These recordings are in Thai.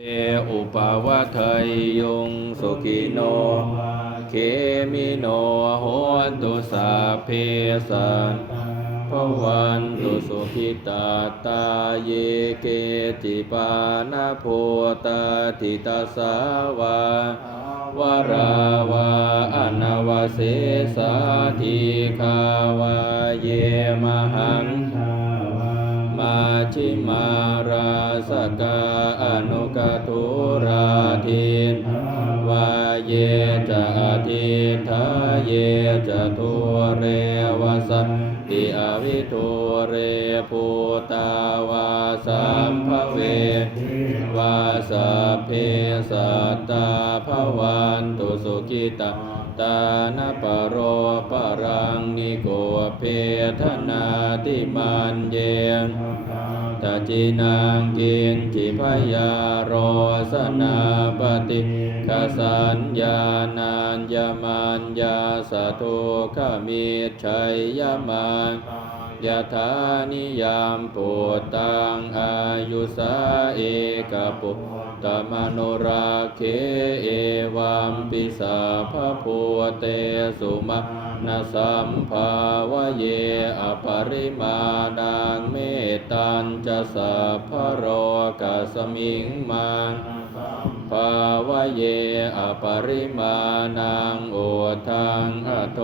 เออุปาวะทยยงสุขิโนเขมิโนโหตุสัพเพสันพวันตุสุขิตาตาเยเกจิปานาโพตาทิตาสาวาวราวาอนาวเสสาธิคาวาเยมหังมาชิมาราสกา จะทุเรวสันติอวิทุเรภูตาวาสัมภเววาสเพสัตตาภวันตุสุขิตาตานาปโรปรังนิโกเพทนาติมันเยน ตจินางกินจิพยาโรสนาปฏิขสัญญานัญญมันยาสตุขมิชัยยมาน ยะธานิยามปุตตังอายุสาเอกปุตตมโนราเคเอวัมปิสาภพุเตสุมานสัมภาวะเยอปริมาณังเมตตัญจะสัพพโรกัสมิงมัง ภาวะเยอปริมาณังโอทังอโท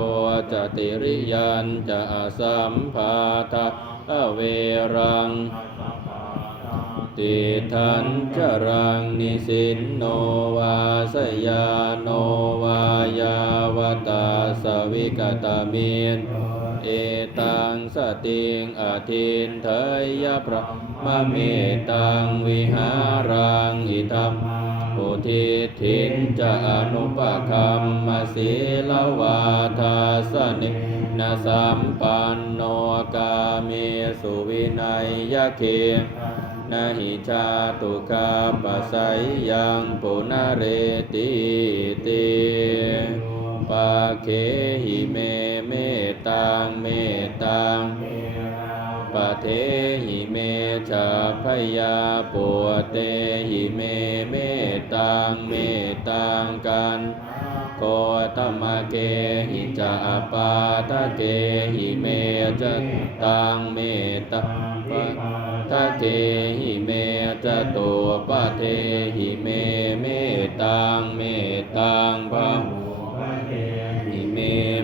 จติริยันจะสัมภาทะเวรังติทันจรังนิสินโนวาสยาโนวายาวตาสวิกตามินเอตังสติงอทินเทยพระมะเมตังวิหารังอิทัม ปุทิทินจะอนุปคัมมศีลวาทาสนินาสัมปันโนกาเมสุวินัยยะเคนาหิชาตุคาปัสสัยยังปุนาเรติติปาเคหิเมเมตังเมตังปะ เทหิเมชาพยาปุเตหิเมเมตังเมตังกันโกตมะเกหิจาปาทะเกหิเมจตังเมตังปะทะเทหิเมจตุปะเทหิเมเมตังเมตังพะหิเม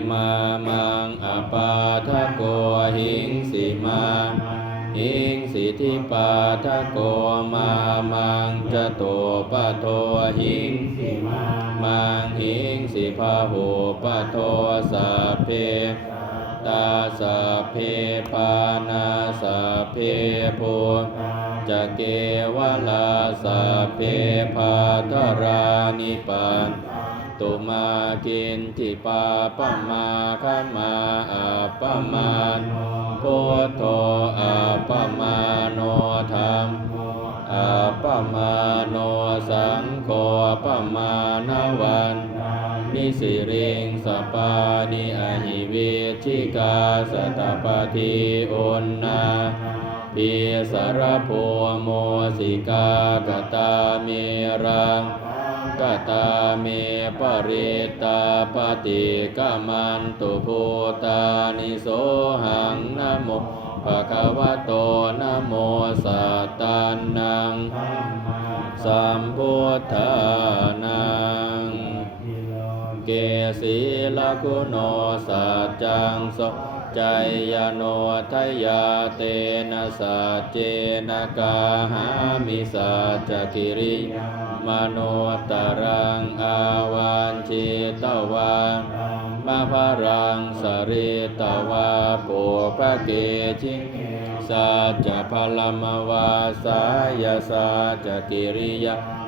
มามังอปาทะโกหิงสิมา หิงสิทิปาทะโกมามังจตุปะโทหิงสิมามังหิงสิพาหูปะโทสัพเพตาสะเพปานาสะเพปุจะเกวลาสะเพภาทรานิปัน ตุมากินทิปาปมาคมาอาปมาโนพุทโธอาปมาโนธรรมอาปมาโนสังโฆปมาณวันนิสิริงสปานิอหิเวชิกาสตปฏิโอนนาพิสารโพโมสิกากตาเมรัง กตาเมปริตาปฏิกามันตุภูตานิโสหังนะโมภะคะวะโตนะโมสัตตานังสัมพุทธานังเกศีลกุโนสัจจังโส จยโนทยาเตนะสัจเจนะกาหามิสัจกิริมโนตรังอาวันจิตวา มาภรังสริตวาปุปะเกจิสัจจะพลมวาสายสัจจกิริย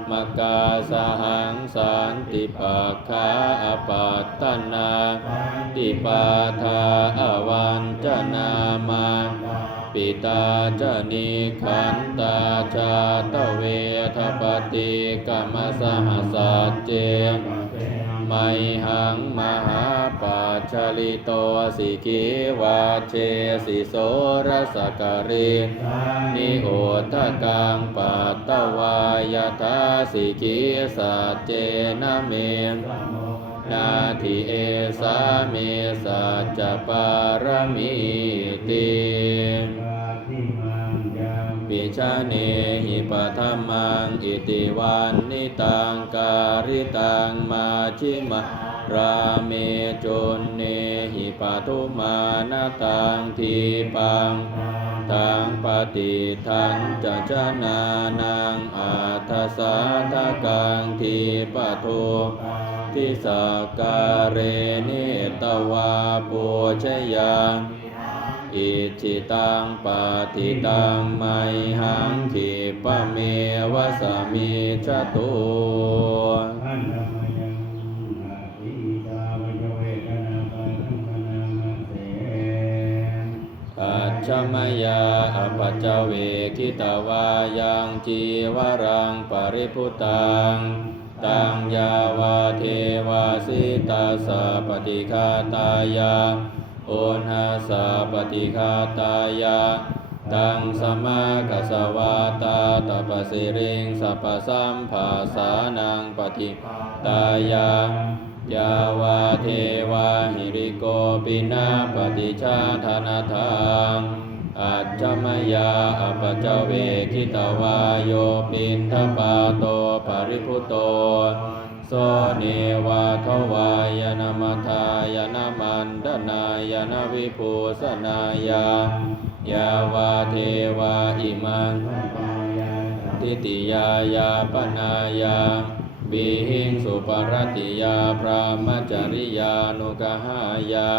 มกาสหังสันติปัคขาอปัตตนาติปาทาอวันจนามาปิตาจนิขันตาชาตเวทปฏิกรรมสหสัจเจไมหังมหา ชลิโตสิกิวาเชสิโสรสกรินิโอตกังปัตตวายทาสิกิสัจเจนะเมนาทิเอสาเมสัจจปารมีติ ปิชาเนหิปะธรรมังอิติวันนิตังการิตังมาชิมาราเมจนเนหิปะทุมานาตังทีปังตังปฏิทันจัจนานังอัตสาทกังทีปะทุทิสกการเรนิตวาปุชยัง อิจิตังปาติตังไมหังขีปะเมวะสามิจตุอันธรรมยังอาทิตาวิจเวทนาปัสสัมปนามาเสอัจฉมยาอปัจจเวคิตาวายังจีวรังปริพุตังตังยาวาเทวาสิตาสาปฏิคาตายา โอนหาสาปฏิคาตายาตังสมากัสวาตาตปสิริงสัพสัมภาสานังปฏิตายายาวาเทวาหิริโกปินาปฏิชาธนาทังอัจจมยาอปจเวคิตวาโยปินทปาโต ปริพุโตโสเนวาทวายนามัทายนามันดนายนาวิภูสนายายาวาเทวาอิมังทิติยายาปนายาบิหิงสุปรติยาพระมจริยานุกหายา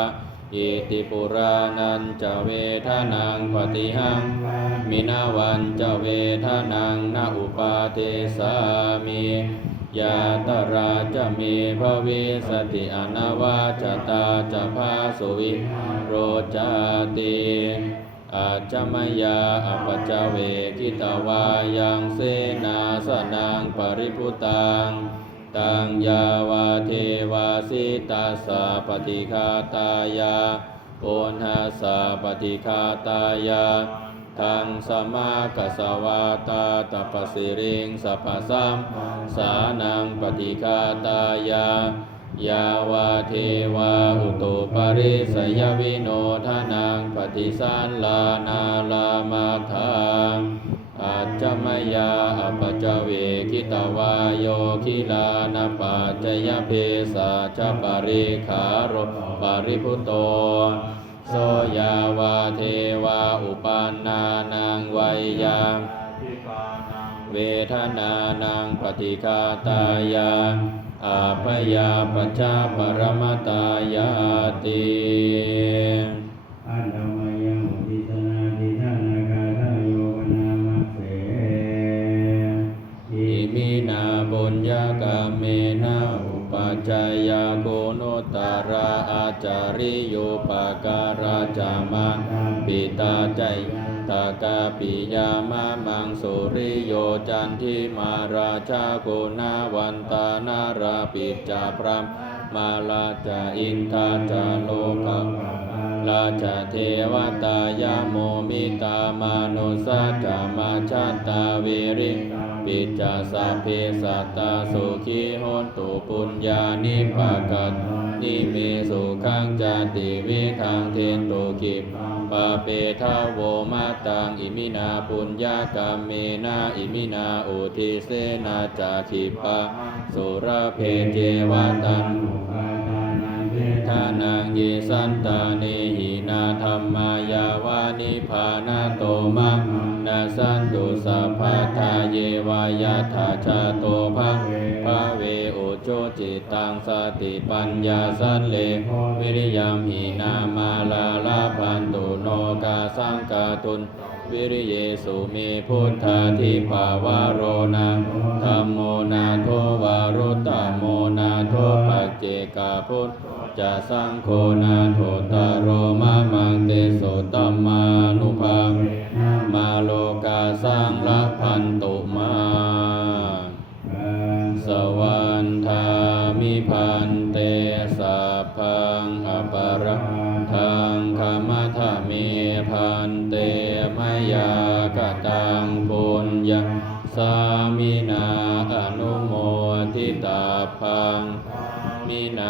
อิติปุรานันจะเวทานังปฏิหัง มินาวันจะเวทนังนาอุปาเทสามิยาตราจะมีภวิสติอนาวาจตาจะพาสุวิโรจาติอาจมยาอปัจจเวกิตวายังเสนาสนังปริพุตัง ตังยาวาเทวาสิตาสาปฏิคาตายาโอนหาสาปฏิคาตายาทังสมากัสวาตาตปสิริงสัพพสัมสานังปฏิคาตายายาวาเทวาอุตุปาริสยวิโนทานังปฏิสันลานาลามาทัง จจมยาอปจเวคิตวาโยคิลานาปัจจยเพสาจปาริขาโรปาริพุโตโสยาวาเทวาอุปานานังวัยยังเวทนานังปฏิคาตายาอาพยาปัจจาปรมตายาติอัน การาจามาปิตาใจตากาปิยามามังสุริโยจันทิมาราชาโกนาวันตานาราปิจาพรามมาลาจาอินทาจาโลกะราชเทวตายาโมมิตามานุสัจจามาชัตตาเวริ ปิจจาสัพเพสัตตาสุขีโหนตุปุญญานิปากัตนิเมสุขังจาติวิคังเทนตุกิปปาเปทาโวมาตังอิมินาปุญญากรรมเมนาอิมินาอุทิเสนาจาคิปะสุรเพเจวตังปาทานัง ทานังเยสันตาเนหินาธรรมายาวานิพานาโตมังนาสันตุสัพพทาเยวายาทาชาโตภัง โอโจจิตตังสติปัญญาสันเลวิริยมหินามาลาลาพันตุโนกาสังกาตุนวิริเยสุเมพุทธาทิภาวาโรนาธรรมโมนาโทวารุตตโมนาโทปัจเจกาพุทธจะสังโฆนาโทตารโรมามังเตโสตัมมานุภาเวมาโลกาสรังละพันตุมาสวันทา มิพันเตสัพพังอปาระทางคมทามิพันเตมยากตังปุญญาสามินาอนุโมทิตาพังมินา